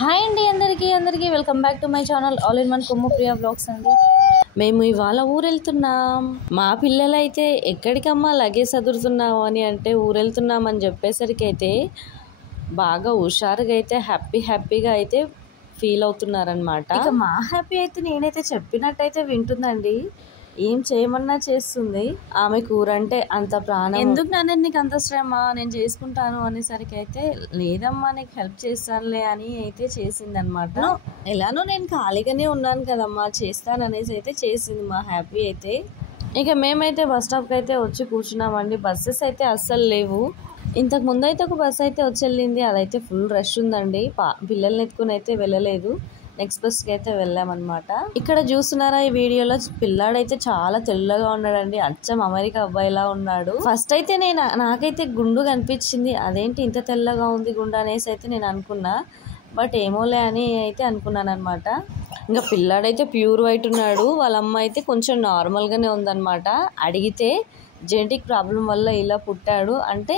Hi అండి, అందరికీ welcome back to my channel all in one Kommu Priya vlogs అండి. మేము ఇవాళ ఊరెళ్తున్నాం. మా పిల్లలైతే ఎక్కడికమ్మా లగేజ్ చదువుతున్నావు అని అంటే ఊరెళ్తున్నామని చెప్పేసరికి అయితే బాగా హుషారుగా అయితే హ్యాపీగా అయితే ఫీల్ అవుతున్నారనమాట. ఇక మా హ్యాపీ అయితే నేనైతే చెప్పినట్టయితే వింటుందండి. ఏం చేయమన్నా చేస్తుంది. ఆమె కూర అంటే అంత ప్రాణం. ఎందుకు నాన్న నీకు అంత శ్రమ, నేను చేసుకుంటాను అనేసరికి అయితే లేదమ్మా నీకు హెల్ప్ చేస్తానులే అని అయితే చేసిందనమాట. ఎలానో నేను ఖాళీగానే ఉన్నాను కదమ్మా చేస్తాను అనేసి అయితే చేసింది మా హ్యాపీ అయితే. ఇక మేమైతే బస్ స్టాప్కి అయితే వచ్చి కూర్చున్నామండి. బస్సెస్ అయితే అస్సలు లేవు. ఇంతకు ముందు అయితే ఒక బస్ అయితే వచ్చి వెళ్ళింది, అదైతే ఫుల్ రష్ ఉందండి. పిల్లల్ని ఎత్తుకుని అయితే వెళ్ళలేదు. నెక్స్ట్ బస్కి అయితే వెళ్ళామన్నమాట. ఇక్కడ చూస్తున్నారా ఈ వీడియోలో పిల్లాడైతే చాలా తెల్లగా ఉన్నాడండి. అచ్చం అమెరికా అబ్బాయిలా ఉన్నాడు. ఫస్ట్ అయితే నాకైతే గుండు కనిపించింది. అదేంటి ఇంత తెల్లగా ఉంది గుండు అనేసి అయితే నేను అనుకున్నా. బట్ ఏమోలే అని అయితే అనుకున్నాను అనమాట. ఇంకా పిల్లాడైతే ప్యూర్ వైట్ ఉన్నాడు. వాళ్ళ అమ్మ అయితే కొంచెం నార్మల్గానే ఉందన్నమాట. అడిగితే జెనెటిక్ ప్రాబ్లం వల్ల ఇలా పుట్టాడు అంటే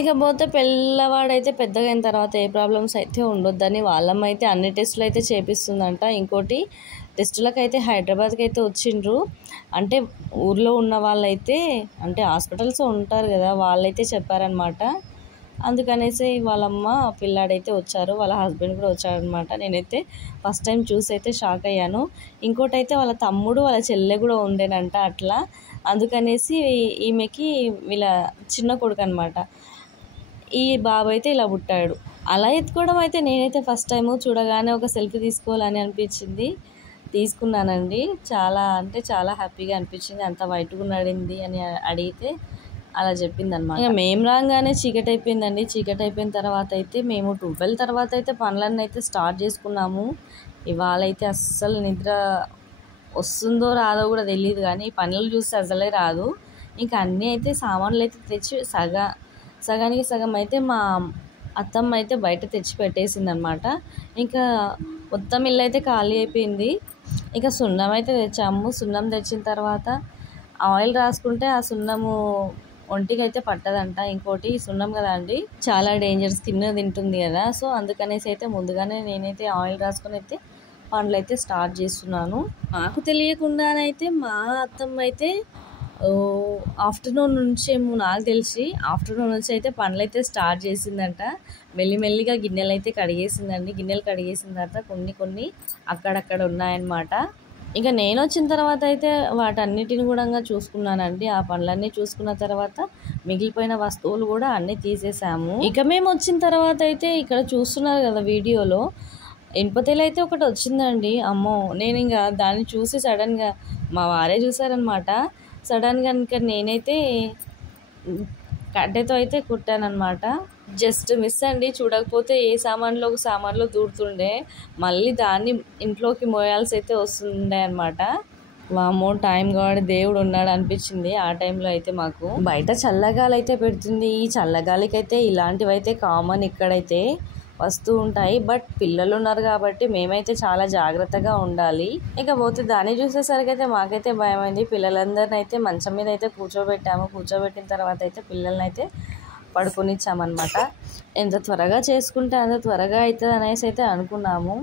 ఇకపోతే పిల్లవాడైతే పెద్దగా అయిన తర్వాత ఏ ప్రాబ్లమ్స్ అయితే ఉండొద్దని వాళ్ళమ్మ అయితే అన్ని టెస్టులు అయితే చేపిస్తుందంట. ఇంకోటి టెస్టులకు అయితే హైదరాబాద్కి అయితే వచ్చిండ్రు. అంటే ఊర్లో ఉన్న వాళ్ళైతే అంటే హాస్పిటల్స్ ఉంటారు కదా, వాళ్ళైతే చెప్పారనమాట. అందుకనేసి వాళ్ళమ్మ పిల్లాడైతే వచ్చారు, వాళ్ళ హస్బెండ్ కూడా వచ్చారనమాట. నేనైతే ఫస్ట్ టైం చూసి అయితే షాక్ అయ్యాను. ఇంకోటి అయితే వాళ్ళ తమ్ముడు వాళ్ళ చెల్లె కూడా ఉండేనంట అట్లా. అందుకనేసి ఈమెకి వీళ్ళ చిన్న కొడుకు అనమాట. ఈ బాబు అయితే ఇలా పుట్టాడు. అలా ఎత్తుకోవడం అయితే నేనైతే ఫస్ట్ టైము చూడగానే ఒక సెల్ఫీ తీసుకోవాలని అనిపించింది. తీసుకున్నానండి. చాలా అంటే చాలా హ్యాపీగా అనిపించింది. అంత వైట్గా ఉన్నాడింది అని అడిగితే అలా చెప్పింది అనమాట. ఇక మేము రాగానే చీకటి అయిపోయిందండి. చీకటి అయిపోయిన తర్వాత అయితే మేము 12 తర్వాత అయితే పనులన్నీ అయితే స్టార్ట్ చేసుకున్నాము. ఇవాళ అయితే అస్సలు నిద్ర వస్తుందో రాదో కూడా తెలియదు, కానీ పనులు చూస్తే అసలే రాదు. ఇంకా అన్నీ అయితే సామాన్లు అయితే తెచ్చి సగానికి సగం అయితే మా అత్తమ్మ అయితే బయట తెచ్చి పెట్టేసింది అనమాట. ఇంకా మొత్తం ఇల్లు అయితే ఖాళీ అయిపోయింది. ఇక సున్నం అయితే తెచ్చాము. సున్నం తెచ్చిన తర్వాత ఆయిల్ రాసుకుంటే ఆ సున్నము ఒంటికి అయితే పట్టదంట. ఇంకోటి సున్నం కదా అండి, చాలా డేంజర్, స్కిన్ తింటుంది కదా. సో అందుకనేసి అయితే ముందుగానే నేనైతే ఆయిల్ రాసుకొని అయితే పనులు అయితే స్టార్ట్ చేస్తున్నాను. నాకు తెలియకుండానైతే మా అత్తమ్మ అయితే ఆఫ్టర్నూన్ నుంచి నాకు తెలిసి ఆఫ్టర్నూన్ నుంచి అయితే పనులు అయితే స్టార్ట్ చేసిందంట. మెల్లిమెల్లిగా గిన్నెలు అయితే కడిగేసిందండి. గిన్నెలు కడిగేసిన తర్వాత కొన్ని అక్కడక్కడ ఉన్నాయన్నమాట. ఇక నేను వచ్చిన తర్వాత అయితే వాటన్నిటిని కూడా చూసుకున్నానండి. ఆ పనులన్నీ చూసుకున్న తర్వాత మిగిలిపోయిన వస్తువులు కూడా అన్నీ తీసేసాము. ఇక మేము వచ్చిన తర్వాత అయితే ఇక్కడ చూస్తున్నారు కదా వీడియోలో ఇనుపతేలు అయితే ఒకటి వచ్చిందండి. అమ్మో, నేను ఇంకా దాన్ని చూసి సడన్గా మా వారే చూసారనమాట. సడన్గా ఇంకా నేనైతే కట్టెతో అయితే కుట్టానమాట. జస్ట్ మిస్ అండి. చూడకపోతే ఏ సామాన్లో దూరుతుండే, మళ్ళీ దాన్ని ఇంట్లోకి మోయాల్సి అయితే వస్తుండే అనమాట. వామ్మో, టైం గాడ్ దేవుడు ఉన్నాడు అనిపించింది ఆ టైంలో అయితే. మాకు బయట చల్లగాలి అయితే పెడుతుంది. ఈ చల్లగాలికి అయితే ఇలాంటివి అయితే కామన్ ఇక్కడైతే వస్తూ ఉంటాయి. బట్ పిల్లలు ఉన్నారు కాబట్టి మేమైతే చాలా జాగ్రత్తగా ఉండాలి. ఇకపోతే దాన్ని చూసేసరికి అయితే మాకైతే భయమైంది. పిల్లలందరినీ అయితే మంచం మీద అయితే కూర్చోబెట్టిన తర్వాత అయితే పిల్లల్ని అయితే పడుకొనిచ్చామన్నమాట. ఎంత త్వరగా చేసుకుంటే అంత త్వరగా అవుతుంది అనేసి అయితే అనుకున్నాము.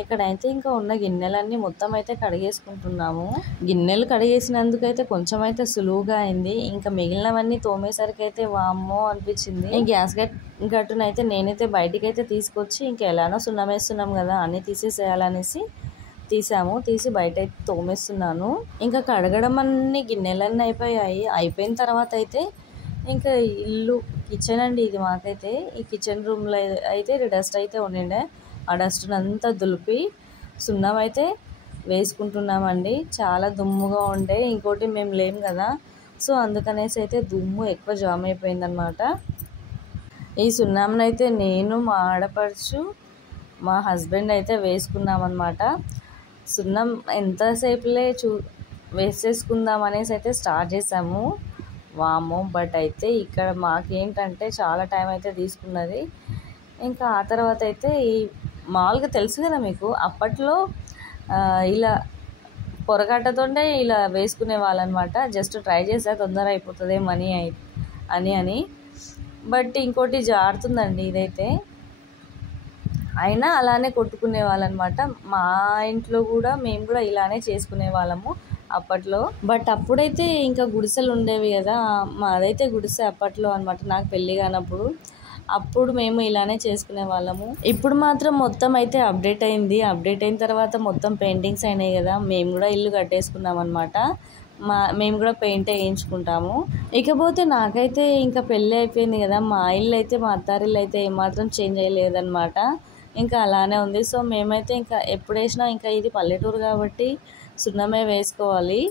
ఇక్కడైతే ఇంకా ఉన్న గిన్నెలన్నీ మొత్తం అయితే కడిగేసుకుంటున్నాము. గిన్నెలు కడిగేసినందుకు అయితే కొంచెం అయితే సులువుగా అయింది. ఇంకా మిగిలినవన్నీ తోమేసరికి అయితే వామ్మో అనిపించింది. ఈ గ్యాస్ గట్టునైతే నేనైతే బయటికి అయితే తీసుకొచ్చి ఇంకా ఎలానో సున్నం వేస్తున్నాం కదా అన్నీ తీసేసేయాలనేసి తీసి బయట అయితే తోమేస్తున్నాను. ఇంకా కడగడం అన్ని గిన్నెలన్నీ అయిపోయిన తర్వాత అయితే ఇంకా ఇల్లు కిచెన్ అండి ఇది మాకైతే. ఈ కిచెన్ రూమ్లో అయితే డస్ట్ అయితే ఉండిండే. ఆ డస్ట్ని అంతా దులిపి సున్నం అయితే వేసుకుంటున్నామండి. చాలా దుమ్ముగా ఉండే. ఇంకోటి మేము లేం కదా, సో అందుకనేసి అయితే దుమ్ము ఎక్కువ జామ్ అయిపోయిందనమాట. ఈ సున్నంని అయితే నేను, మా ఆడపడుచు, మా హస్బెండ్ అయితే వేసుకున్నామన్నమాట. సున్నం ఎంతసేపులే వేసేసుకుందాం అనేసి అయితే స్టార్ట్ చేసాము. వామో, బట్ అయితే ఇక్కడ మాకేంటంటే చాలా టైం అయితే తీసుకున్నది. ఇంకా ఆ తర్వాత అయితే ఈ మామూలుగా తెలుసు కదా మీకు, అప్పట్లో ఇలా పొరగట్టతోనే ఇలా వేసుకునే వాళ్ళనమాట. జస్ట్ ట్రై చేసా తొందర అయిపోతుందేమని అని. బట్ ఇంకోటి జారుతుందండి ఇదైతే. అయినా అలానే కొట్టుకునే వాళ్ళనమాట. మా ఇంట్లో కూడా మేము కూడా ఇలానే చేసుకునే వాళ్ళము అప్పట్లో. బట్ అప్పుడైతే ఇంకా గుడిసెలు ఉండేవి కదా, మాదైతే గుడిసె అప్పట్లో అనమాట, నాకు పెళ్ళి కానప్పుడు. అప్పుడు మేము ఇలానే చేసుకునే వాళ్ళము. ఇప్పుడు మాత్రం మొత్తం అయితే అప్డేట్ అయింది. అప్డేట్ అయిన తర్వాత మొత్తం పెయింటింగ్స్ అయినాయి కదా, మేము కూడా ఇల్లు కట్టేసుకున్నాం అనమాట. మేము కూడా పెయింట్ వేయించుకుంటాము. ఇకపోతే నాకైతే ఇంకా పెళ్ళి అయిపోయింది కదా, మా ఇల్లు అయితే మా అత్తారిల్లు అయితే ఏమాత్రం చేంజ్ అయ్యలేదన్నమాట, ఇంకా అలానే ఉంది. సో మేమైతే ఇంకా ఎప్పుడు వేసినా ఇంకా ఇది పల్లెటూరు కాబట్టి సున్నమే వేసుకోవాలి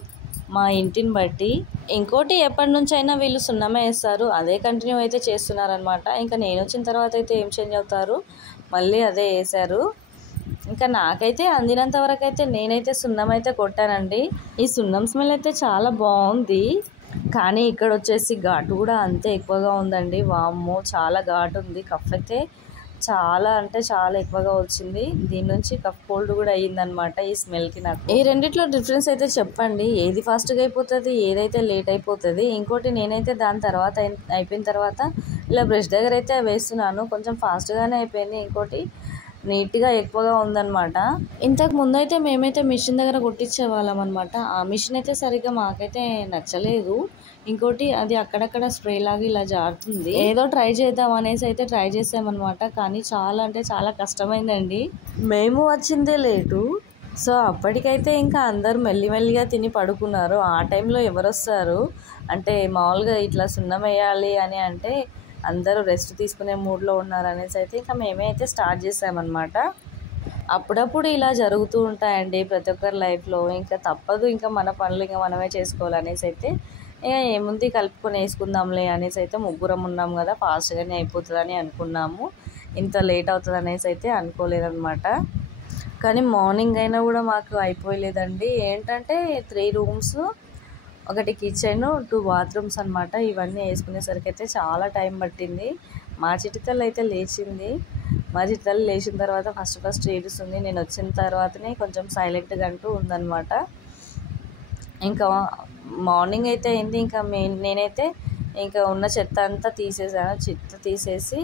మా ఇంటిని బట్టి. ఇంకోటి ఎప్పటి నుంచి అయినా వీళ్ళు సున్నమే వేస్తారు, అదే కంటిన్యూ అయితే చేస్తున్నారనమాట. ఇంకా నేను వచ్చిన తర్వాత అయితే ఏం చేంజ్ అవుతారు, మళ్ళీ అదే వేసారు. ఇంకా నాకైతే అందినంత వరకు అయితే నేనైతే సున్నం అయితే కొట్టానండి. ఈ సున్నం స్మెల్ అయితే చాలా బాగుంది. కానీ ఇక్కడ వచ్చేసి ఘాటు కూడా అంతే ఎక్కువగా ఉందండి. వామ్మో చాలా ఘాటు ఉంది. కఫ్ అయితే చాలా అంటే చాలా ఎక్కువగా వచ్చింది. దీని నుంచి కఫ్ కోల్డ్ కూడా అయ్యిందనమాట ఈ స్మెల్కి. నాకు ఈ రెండిట్లో డిఫరెన్స్ అయితే చెప్పండి, ఏది ఫాస్ట్గా అయిపోతుంది, ఏదైతే లేట్ అయిపోతుంది. ఇంకోటి నేనైతే దాని తర్వాత అయిపోయిన తర్వాత ఇలా బ్రష్ దగ్గర అయితే వేస్తున్నాను, కొంచెం ఫాస్ట్గానే అయిపోయింది. ఇంకోటి నీట్గా ఎక్కువగా ఉందన్నమాట. ఇంతకు ముందు అయితే మేమైతే మిషన్ దగ్గర కొట్టించే వాళ్ళం అనమాట. ఆ మిషన్ అయితే సరిగ్గా మాకైతే నచ్చలేదు. ఇంకోటి అది అక్కడక్కడ స్ప్రే లాగా ఇలా జారుతుంది. ఏదో ట్రై చేద్దాం అనేసి అయితే ట్రై చేసామన్నమాట. కానీ చాలా అంటే చాలా కష్టమైందండి. మేము వచ్చిందే లేటు. సో అప్పటికైతే ఇంకా అందరూ మెల్లిమెల్లిగా తిని పడుకున్నారు. ఆ టైంలో ఎవరు వస్తారు అంటే మామూలుగా ఇట్లా సున్నం వేయాలి అని అంటే అందరూ రెస్ట్ తీసుకునే మూడ్లో ఉన్నారు అనేసి అయితే ఇంకా మేమే అయితే స్టార్ట్ చేసామన్నమాట. అప్పుడప్పుడు ఇలా జరుగుతూ ఉంటాయండి ప్రతి ఒక్కరి లైఫ్లో. ఇంకా తప్పదు, ఇంకా మన పనులు ఇంకా మనమే చేసుకోవాలనేసి అయితే ఇక ఏముంది కలుపుకొని వేసుకుందాంలే అనేసి అయితే ముగ్గురం ఉన్నాం కదా, ఫాస్ట్గానే అయిపోతుందని అనుకున్నాము. ఇంత లేట్ అవుతుంది అనేసి అయితే అనుకోలేదన్నమాట. కానీ మార్నింగ్ అయినా కూడా మాకు అయిపోయలేదండి. ఏంటంటే 3 రూమ్స్, ఒకటి కిచెన్, 2 బాత్రూమ్స్ అనమాట. ఇవన్నీ వేసుకునేసరికి అయితే చాలా టైం పట్టింది. మా చిటితల్లి అయితే లేచింది. మా చిటితల్లి లేచిన తర్వాత ఫస్ట్ ఏడుస్తుంది. నేను వచ్చిన తర్వాతనే కొంచెం సైలెంట్గా అంటూ ఉందన్నమాట. ఇంకా మార్నింగ్ అయితే అయింది. ఇంకా నేనైతే ఇంకా ఉన్న చెత్త అంతా తీసేసాను. చెత్త తీసేసి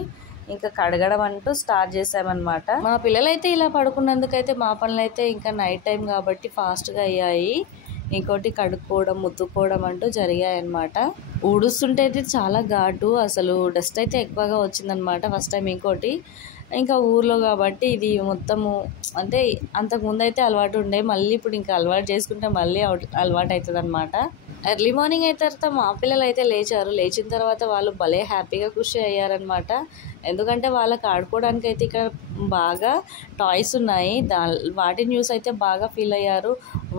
ఇంకా కడగడం అంటూ స్టార్ట్ చేసామన్నమాట. మా పిల్లలైతే ఇలా పడుకున్నందుకైతే మా పనులు అయితే ఇంకా నైట్ టైం కాబట్టి ఫాస్ట్గా అయ్యాయి. ఇంకోటి కడుక్కోవడం, ముత్తుకోవడం అంటూ జరిగాయి అన్నమాట. ఊడుస్తుంటే అయితే చాలా ఘాటు, అసలు డస్ట్ అయితే ఎక్కువగా వచ్చిందనమాట ఫస్ట్ టైం. ఇంకోటి ఇంకా ఊర్లో కాబట్టి ఇది మొత్తము అంటే అంతకుముందు అయితే అలవాటు ఉండే, మళ్ళీ ఇప్పుడు ఇంకా అలవాటు చేసుకుంటే మళ్ళీ అలవాటు అవుతుంది అనమాట. ఎర్లీ మార్నింగ్ అయిన తర్వాత మా పిల్లలు అయితే లేచారు. లేచిన తర్వాత వాళ్ళు భలే హ్యాపీగా ఖుషి అయ్యారనమాట. ఎందుకంటే వాళ్ళకి ఆడుకోవడానికి అయితే ఇక్కడ బాగా టాయ్స్ ఉన్నాయి. వాటిని న్యూస్ అయితే బాగా ఫీల్ అయ్యారు.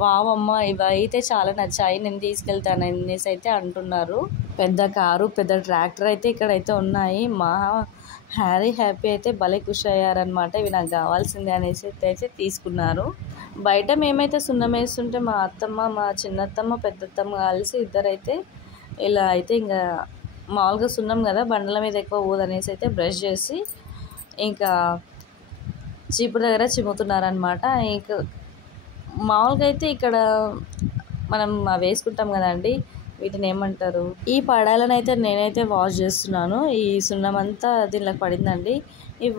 వావ్ అమ్మ ఇవి అయితే చాలా నచ్చాయి, నేను తీసుకెళ్తాను అనేసి అయితే అంటున్నారు. పెద్ద కారు, పెద్ద ట్రాక్టర్ అయితే ఇక్కడైతే ఉన్నాయి. మా హ్యాపీ అయితే భలే ఖుషి అయ్యారనమాట. ఇవి నాకు కావాల్సిందే అనేసి అయితే తీసుకున్నారు. బయట మేమైతే సున్నం వేస్తుంటే మా అత్తమ్మ, మా చిన్నత్తమ్మ, పెద్దత్తమ్మ కలిసి ఇద్దరైతే ఇలా అయితే ఇంకా మామూలుగా సున్నం కదా బండల మీద ఎక్కువ పోదనేసి అయితే బ్రష్ చేసి ఇంకా చీపురు దగ్గర చిమ్ముతున్నారనమాట. ఇంకా మామూలుగా అయితే ఇక్కడ మనం వేసుకుంటాం కదండి, వీటిని ఏమంటారు, ఈ పడాలను అయితే నేనైతే వాష్ చేస్తున్నాను. ఈ సున్నం అంతా దీనిలోకి పడిందండి. ఇవి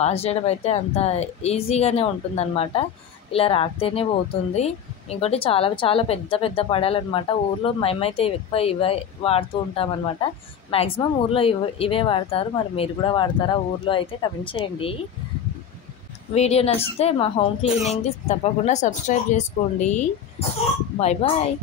వాష్ చేయడం అయితే అంత ఈజీగానే ఉంటుందన్నమాట. ఇలా రాకితేనే పోతుంది. ఇంకోటి చాలా చాలా పెద్ద పెద్ద పడాలన్నమాట. ఊర్లో మేమైతే ఎక్కువ ఇవే వాడుతూ ఉంటాం అనమాట. మ్యాక్సిమం ఊర్లో ఇవే వాడతారు. మరి మీరు కూడా వాడతారా ఊర్లో అయితే కమెంట్ చేయండి. వీడియో నచ్చితే మా హోమ్ క్లీనింగ్ది తప్పకుండా సబ్స్క్రైబ్ చేసుకోండి. Bye bye.